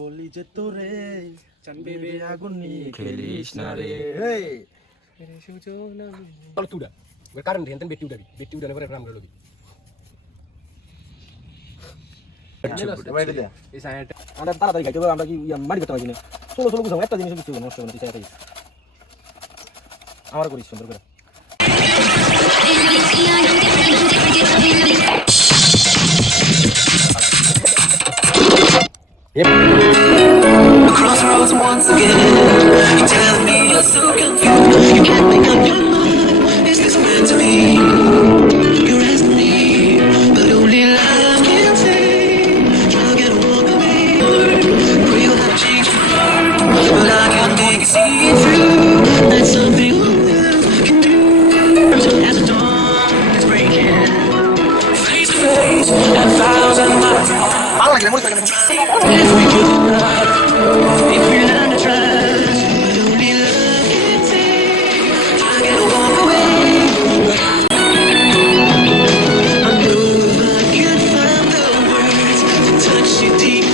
বলি যে তোরে চানবে আগুন নিয়ে খেলিস না রে চল তুই উড়া কারেন্ট হেনতেন বেটি উড়ালে পরে রাম গেল আমরা তাড়াতাড়ি খাইতে হবে, আমরা কি মারি করতে পারি না। চলো চলো বুঝাবো, একটা জিনিস কিছু নষ্ট হবে না, তুই আমার করিস সুন্দর করে। Crossroads once again. You tell me you're so confused. You can't make up your mind. Is this meant to be? You're asking me, but only love can save. Try to walk away. Pray you'll have changed your heart, but I can't make it see it through. That's something love can do. As the dawn is breaking, face to face, a thousand miles apart. If we could not, if we learn to trust, but only love can take. I can walk away. I know I can find the words to touch you deep